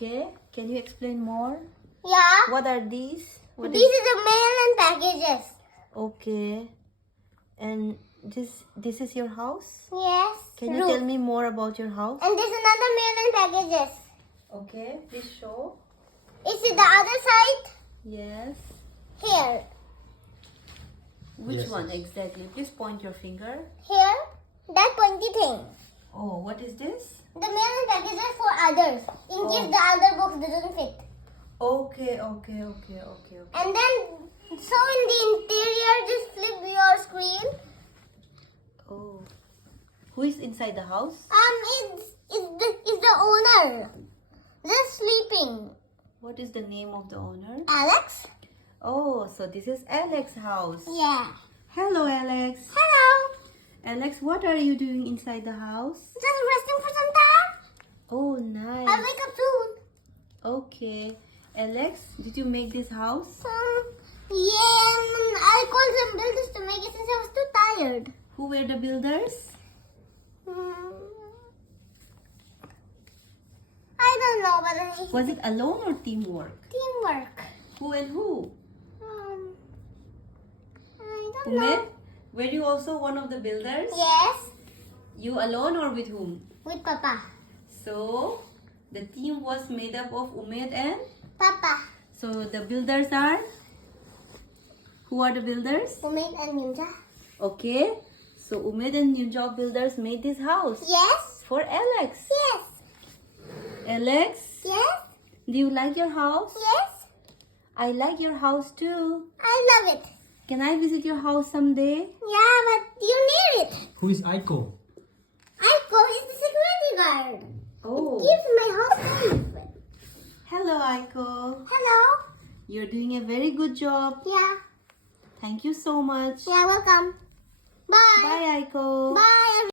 Okay. Can you explain more? Yeah. What are these? What These are the mail and packages. Okay. And this is your house? Yes. Can you tell me more about your house? And there's another mail and packages. Okay. Please show. Is it the other side? Yes. Here. Which one exactly? Please point your finger. Here. That pointy thing. Oh, what is this? The mail and packages for others. In case the other box doesn't fit. Okay. And then, so in the interior, just flip your screen. Oh. Who is inside the house? It's the owner. Just sleeping. What is the name of the owner? Alex? Oh, so this is Alex's house. Yeah. Hello, Alex. Hello. Alex, what are you doing inside the house? Just resting for some time. Oh, nice. I'll wake up soon. Okay. Alex, did you make this house? Yeah, I called some builders to make it since I was too tired. Who were the builders? I don't know, but Was it alone or teamwork? teamwork. Who and who? I don't Umed? know. Were you also one of the builders? Yes, You alone or with whom? with Papa. So, the team was made up of Umed and? Papa. So, the builders are? Who are the builders? Umaid and Ninja. Okay. So, Umed and Ninja builders made this house Yes. for Alex. Yes. Alex, Yes. do you like your house? Yes. I like your house too. I love it. Can I visit your house someday? Yeah, but you need it. Who is Aiko? Aiko is the security guard. Oh. Keeps my house safe. Hello, Aiko. Hello. You're doing a very good job. Yeah. Thank you so much. Yeah, welcome. Bye. Bye, Aiko. Bye.